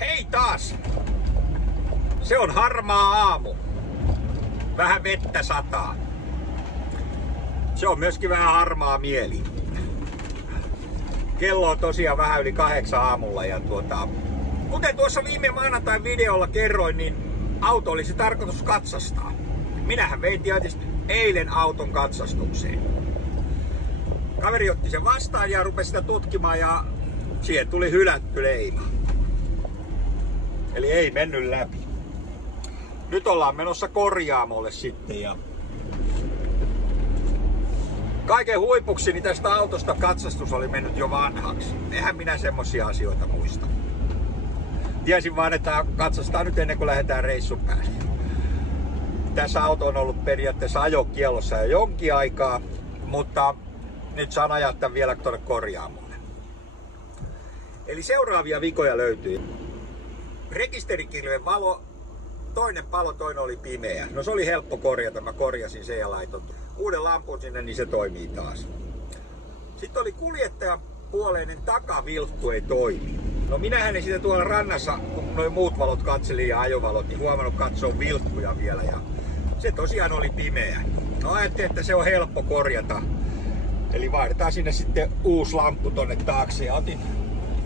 Hei taas! Se on harmaa aamu. Vähän vettä sataa. Se on myöskin vähän harmaa mieli. Kello on tosiaan vähän yli 8 aamulla ja kuten tuossa viime maanantain videolla kerroin, niin auto olisi tarkoitus katsastaa. Minähän vein tietysti eilen auton katsastukseen. Kaveri otti sen vastaan ja rupesi sitä tutkimaan ja siihen tuli hylätty leima. Eli ei mennyt läpi. Nyt ollaan menossa korjaamolle sitten ja kaiken huipuksi niin tästä autosta katsastus oli mennyt jo vanhaksi. Eihän minä semmosia asioita muista. Tiesin vaan, että katsastaa nyt ennen kuin lähdetään reissun päälle. Tässä auto on ollut periaatteessa ajokiellossa jo jonkin aikaa, mutta nyt saan ajaa tämän vielä tuonne korjaamolle. Eli seuraavia vikoja löytyy. Rekisterikilven valo, toinen palo, toinen oli pimeä. No se oli helppo korjata, mä korjasin sen ja laitoin uuden lampun sinne, niin se toimii taas. Sitten oli kuljettajan puoleinen takavilttu ei toimi. No minähän en sitä tuolla rannassa, kun noin muut valot katselin ja ajovalot, niin huomannut katsoa viltkuja vielä ja se tosiaan oli pimeä. No ajattelin, että se on helppo korjata. Eli vaihdetaan sinne sitten uusi lamppu tonne taakse ja otin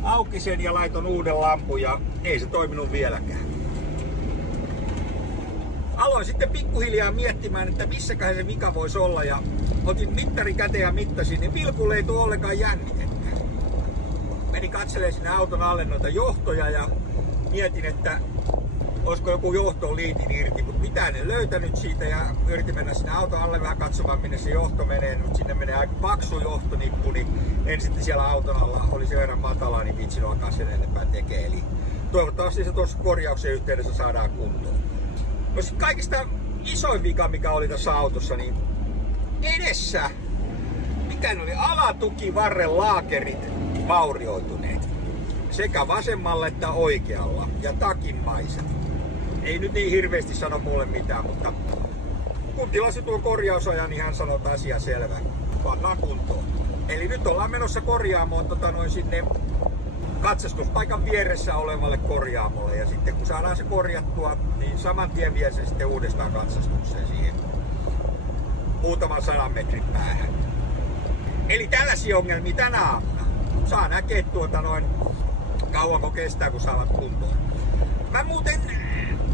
auki sen ja laitoin uuden lampun ja ei se toiminut vieläkään. Aloin sitten pikkuhiljaa miettimään, että missäköhän se vika voisi olla ja otin mittarin käteen ja mittasin, niin vilkulle ei tule ollenkaan jännitettä. Menin katselemaan sinne auton alle noita johtoja ja mietin, että olisiko joku johto liitin irti, mutta mitään en löytänyt siitä ja yritin mennä sinne auton alle vähän katsomaan, minne se johto menee, mutta sinne menee aika paksu johtonippu, niin en sitten siellä auton alla oli sen verran matala, niin vitsin alkaa sen enempää tekee. Eli toivottavasti se tuossa korjauksen yhteydessä saadaan kuntoon. No sitten kaikista isoin vika, mikä oli tässä autossa, niin edessä, mikä oli alatukivarren laakerit vaurioituneet. Sekä vasemmalla että oikealla ja takinmaiset. Ei nyt niin hirveästi sano mulle mitään, mutta kun tilasi tuon korjausajan, niin hän sanoi, että asia selvä. Pannaan kuntoon. Eli nyt ollaan menossa korjaamoon sinne katsastuspaikan vieressä olevalle korjaamolle. Ja sitten kun saadaan se korjattua, niin saman tien vie se sitten uudestaan katsastukseen siihen muutaman 100 metrin päähän. Eli tällaisia ongelmia tänä aamuna. Saa näkee kauanko kestää, kun saavat kuntoon. Mä muuten,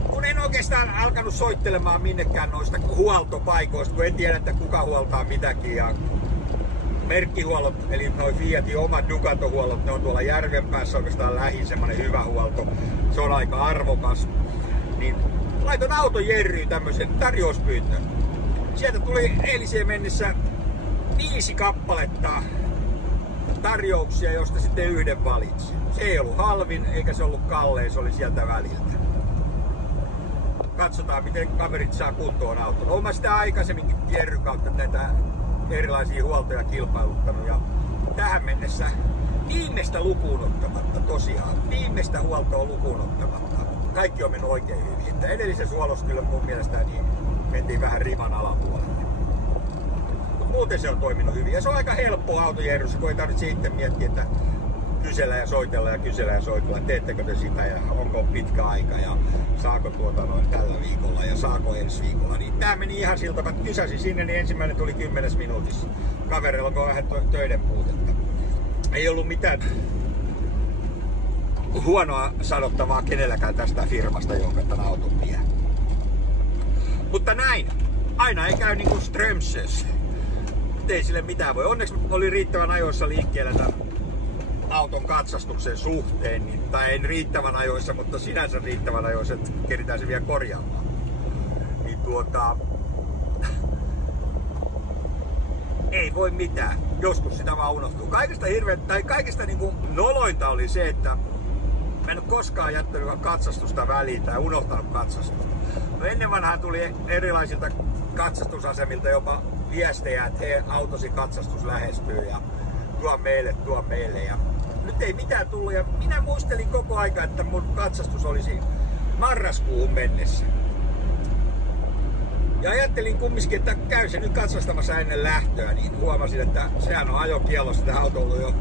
kun en oikeastaan alkanut soittelemaan minnekään noista huoltopaikoista, kun en tiedä, että kuka huoltaa mitäkin. Ja merkkihuollot, eli noi Fiatin omat Ducato-huollot, ne on tuolla Järvenpäässä oikeastaan lähin semmonen hyvä huolto. Se on aika arvokas. Niin laiton auton jerryyn tämmösen tarjouspyyntön. Sieltä tuli eiliseen mennessä 5 kappaletta tarjouksia, josta sitten yhden valitsi. Se ei ollut halvin eikä se ollut kallein, se oli sieltä väliltä. Katsotaan, miten kaverit saa kuntoon auton. Olen mä sitä aikaisemminkin jerry kautta näitä erilaisia huoltoja kilpailuttanut ja tähän mennessä viimeistä lukuun ottamatta, tosiaan viimeistä huoltoa lukuun ottamatta. Kaikki on mennyt oikein hyvin. Että edellisessä huollossa kyllä mun mielestä niin mentiin vähän riman alapuolelle. Muuten se on toiminut hyvin ja se on aika helppo autojerryssä, kun ei tarvitse itse miettiä, että kysellä ja soitella ja kysellä ja soitella, teettekö te sitä ja onko pitkä aika ja saako tällä viikolla ja saako ensi viikolla. Niin tää meni ihan siltä, että kysäsin sinne, niin ensimmäinen tuli 10 minuutissa. Kaverilla on vähän töiden puutetta. Ei ollut mitään huonoa sanottavaa kenelläkään tästä firmasta, jonka tämän auton vie. Mutta näin, aina ei käy niinku Strömsössä. Ei sille mitään voi. Onneksi oli riittävän ajoissa liikkeellä tämän auton katsastuksen suhteen, niin, tai en riittävän ajoissa, mutta sinänsä riittävän ajoissa, että keritään se vielä korjaamaan. Niin ei voi mitään. Joskus sitä vaan unohtuu. Kaikista niinku nolointa oli se, että mä en ole koskaan jättänyt katsastusta väliin tai unohtanut katsastusta. No ennen vanhaan tuli erilaisilta katsastusasemilta jopa viestejä, että hei, autosi katsastus lähestyy ja tuo meille. Ja nyt ei mitään tullut ja minä muistelin koko aika, että mun katsastus olisi marraskuuhun mennessä. Ja ajattelin kumminkin, että käy se nyt katsastamassa ennen lähtöä, niin huomasin, että sehän on ajokiellossa, tämä auto on ollut jo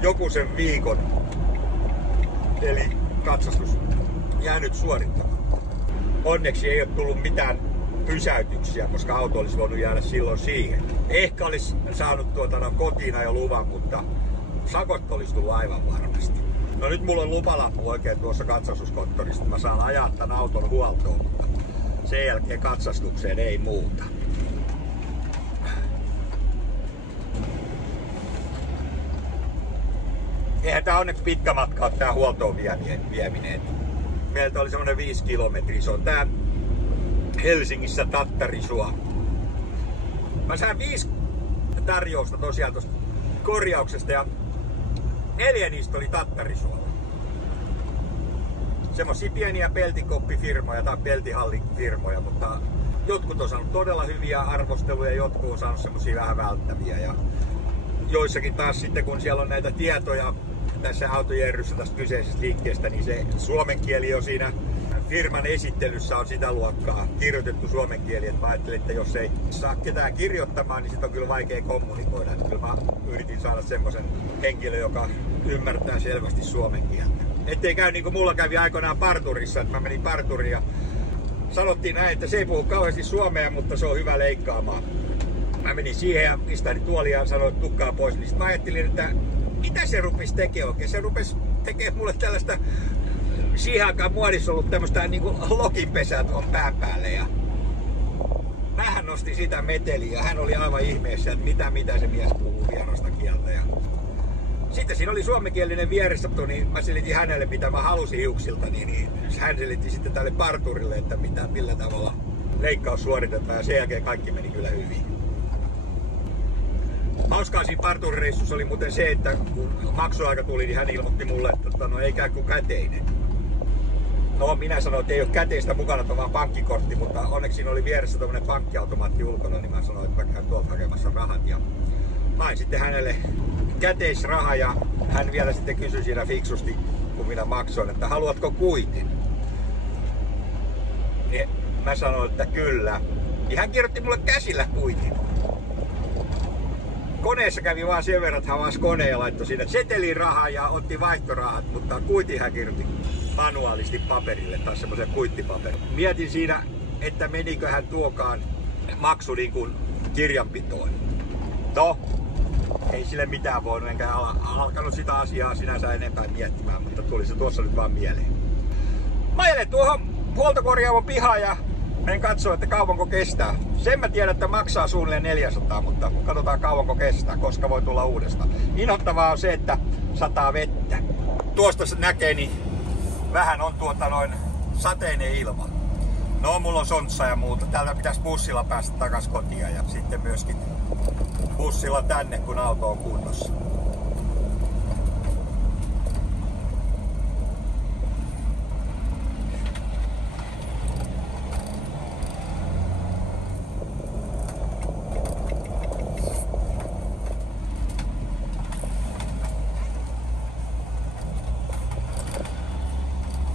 joku sen viikon. Eli katsastus jäänyt suorittamatta. Onneksi ei ole tullut mitään pysäytyksiä, koska auto olisi voinut jäädä silloin siihen. Ehkä olisi saanut kotiin jo luvan, mutta sakot olisi tullut aivan varmasti. No nyt mulla on lupalappu oikein tuossa katsastuskonttorista. Mä saan ajaa tämän auton huoltoon, mutta sen jälkeen katsastukseen ei muuta. Eihän tää onneksi pitkä matka ole tää huoltoon vieminen. Meiltä oli semmonen 5 kilometriä. Se on tää Helsingissä Tattarisuo. Mä sain 5 tarjousta tosiaan tosta korjauksesta ja 4 niistä oli Tattarisuolla. Semmosia pieniä peltikoppifirmoja tai peltihallifirmoja, mutta jotkut on saanut todella hyviä arvosteluja, jotkut on saanut semmosia vähän välttäviä. Ja joissakin taas sitten, kun siellä on näitä tietoja tässä autojerryssä tästä kyseisestä liikkeestä, niin se suomen kieli on siinä firman esittelyssä on sitä luokkaa kirjoitettu suomen kieli, että mä ajattelin, että jos ei saa ketään kirjoittamaan, niin sit on kyllä vaikea kommunikoida. Että kyllä mä yritin saada semmoisen henkilön, joka ymmärtää selvästi suomen kieltä. Ettei käy niin kuin mulla kävi aikoinaan parturissa, että mä menin parturiin ja sanottiin näin, että se ei puhu kauheasti suomea, mutta se on hyvä leikkaamaan. Mä menin siihen ja istahdin tuoliin ja sanoin, että tukkaa pois. Niin sit mä ajattelin, että mitä se rupesi tekemään oikein? Se rupesi tekemään mulle tällaista, siihen aikaan muodissa ollut tämmöstä niinku lokinpesää tuon pään päälle. Ja mähän nostin sitä meteliä ja hän oli aivan ihmeessä, että mitä se mies puhuu vierasta kieltä. Ja sitten siinä oli suomenkielinen vieressä, niin mä selitin hänelle, mitä mä halusin hiuksilta, niin hän selitti sitten tälle parturille, että millä tavalla leikkaus suoritetaan ja sen jälkeen kaikki meni kyllä hyvin. Hauskaa siinä parturireissussa oli muuten se, että kun maksuaika tuli, niin hän ilmoitti mulle, että no ei käy kuin käteinen. No minä sanoin, että ei ole käteistä mukana, että on vaan pankkikortti, mutta onneksi siinä oli vieressä tämmönen pankkiautomaatti ulkona, niin mä sanoin, että mä käyn tuolta hakemassa rahat. Ja mä hain sitten hänelle käteisraha ja hän vielä sitten kysyi siinä fiksusti, kun minä maksoin, että haluatko kuitin? Niin mä sanoin, että kyllä. Ja hän kirjoitti mulle käsillä kuitin. Koneessa kävi vaan sen verran, että hän avasi koneen ja laittoi siinä setelin rahaa ja otti vaihtorahat, mutta kuitin hän kirjoitti manuaalisti paperille, taas semmoisen kuittipaperin. Mietin siinä, että menikö hän tuokaan maksu niin kuin kirjanpitoon. No, ei sille mitään voinut, enkä alkanut sitä asiaa sinänsä enempää miettimään, mutta tuli se tuossa nyt vaan mieleen. Mä ajelen tuohon huoltokorjaamon pihaan ja en katso, että kauanko kestää. Sen mä tiedän, että maksaa suunnilleen 400, mutta katsotaan kauanko kestää, koska voi tulla uudestaan. Inhottavaa on se, että sataa vettä. Tuosta näkee, niin vähän on sateinen ilma. No, mulla on sontsa ja muuta. Täältä pitäisi bussilla päästä takas kotiin ja sitten myöskin bussilla tänne, kun auto on kunnossa.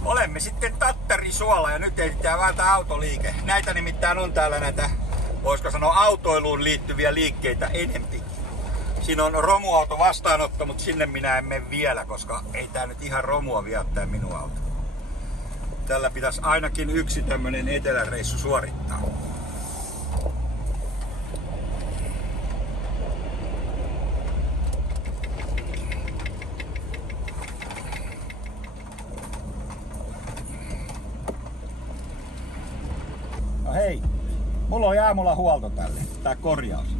Olemme sitten Tattarisuolla ja nyt ehditään vähän tää autoliike. Näitä nimittäin on täällä näitä, voisiko sanoa, autoiluun liittyviä liikkeitä enempikin. Siinä on romuauto vastaanotto, mutta sinne minä en mene vielä, koska ei tää nyt ihan romua vie tää minun auto. Tällä pitäisi ainakin yksi tämmönen eteläreissu suorittaa. No hei, mulla on aamulla huolto tälle, tää korjaus.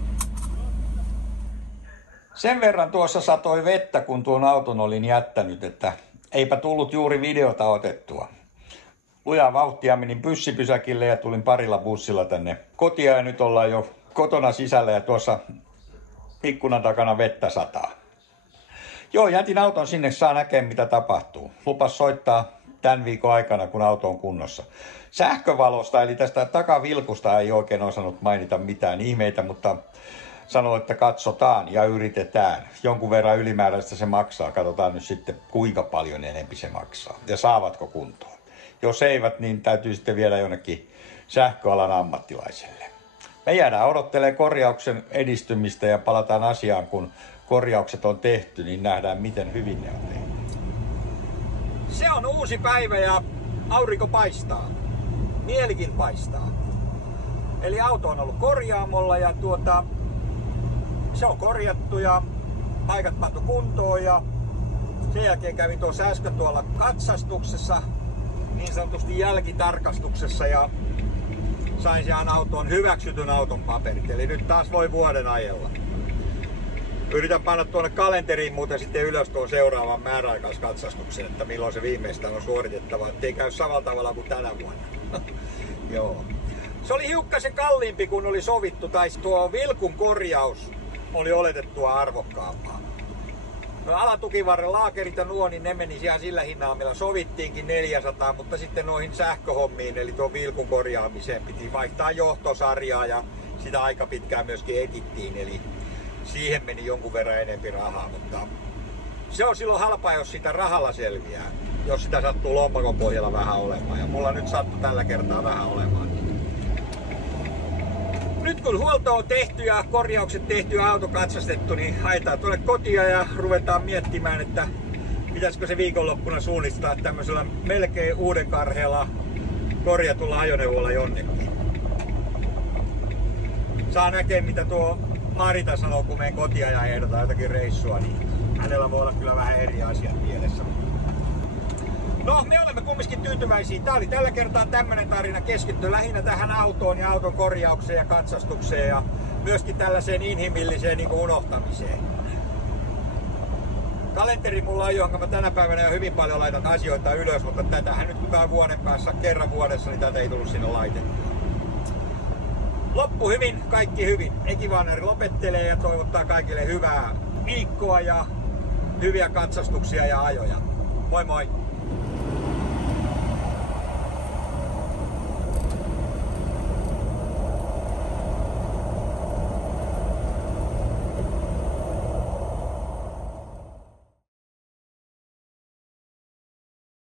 Sen verran tuossa satoi vettä, kun tuon auton olin jättänyt, että eipä tullut juuri videota otettua. Lujaa vauhtia menin bussipysäkille ja tulin parilla bussilla tänne kotia ja nyt ollaan jo kotona sisällä ja tuossa ikkunan takana vettä sataa. Joo, jätin auton sinne, saa näkemään mitä tapahtuu. Lupas soittaa tämän viikon aikana, kun auto on kunnossa. Sähkövalosta, eli tästä takavilkusta ei oikein osannut mainita mitään ihmeitä, mutta sanoi, että katsotaan ja yritetään. Jonkun verran ylimääräistä se maksaa. Katsotaan nyt sitten, kuinka paljon enempi se maksaa ja saavatko kuntoon. Jos eivät, niin täytyy sitten viedä jonnekin sähköalan ammattilaiselle. Me jäädään odottelemaan korjauksen edistymistä ja palataan asiaan, kun korjaukset on tehty, niin nähdään, miten hyvin ne on tehty. Se Se on uusi päivä ja aurinko paistaa. Mielikin paistaa. Eli auto on ollut korjaamolla ja se on korjattu ja paikat pantu kuntoon ja sen jälkeen kävin tuossa äsken tuolla katsastuksessa, niin sanotusti jälkitarkastuksessa ja sain siihen autoon hyväksytyn auton paperit. Eli nyt taas voi vuoden ajella. Yritän panna tuonne kalenteriin muuten sitten ylös tuon seuraavan määräaikaiskatsastuksen, että milloin se viimeistään on suoritettava, ettei käy samalla tavalla kuin tänä vuonna. Joo. Se oli hiukkasen kalliimpi kuin oli sovittu, tai tuo vilkun korjaus oli oletettua arvokkaampaa. No, alatukivarren laakerit ja nuo, niin ne meni ihan sillä hinnalla, millä sovittiinkin 400, mutta sitten noihin sähköhommiin, eli tuon vilkun korjaamiseen piti vaihtaa johtosarjaa ja sitä aika pitkään myöskin etittiin, eli siihen meni jonkun verran enempi rahaa, mutta se on silloin halpaa, jos sitä rahalla selviää, jos sitä sattuu lompakon pohjalla vähän olemaan, ja mulla nyt sattui tällä kertaa vähän olemaan. Nyt kun huolto on tehty ja korjaukset tehty ja auto katsastettu, niin haetaan tuonne kotia ja ruvetaan miettimään, että pitäisikö se viikonloppuna suunnistaa tämmöisellä melkein uuden karheella korjatulla ajoneuvolla jonnekin. Saa näkeä, mitä tuo Marita sanoo, kun menen kotia ja ehdotan jotakin reissua, niin hänellä voi olla kyllä vähän eri asiat mielessä. No, me olemme kumminkin tyytyväisiä. Tää oli tällä kertaa tämmönen tarina, keskitty lähinnä tähän autoon ja auton korjaukseen ja katsastukseen ja myöskin tällaiseen inhimilliseen niin kuin unohtamiseen. Kalenteri mulla on, johon mä tänä päivänä jo hyvin paljon laitan asioita ylös, mutta tätähän nyt kun tää on vuoden päässä kerran vuodessa, niin tätä ei tullut sinne laitettua. Loppu hyvin, kaikki hyvin. Ekivaaneri lopettelee ja toivottaa kaikille hyvää viikkoa ja hyviä katsastuksia ja ajoja. Moi moi!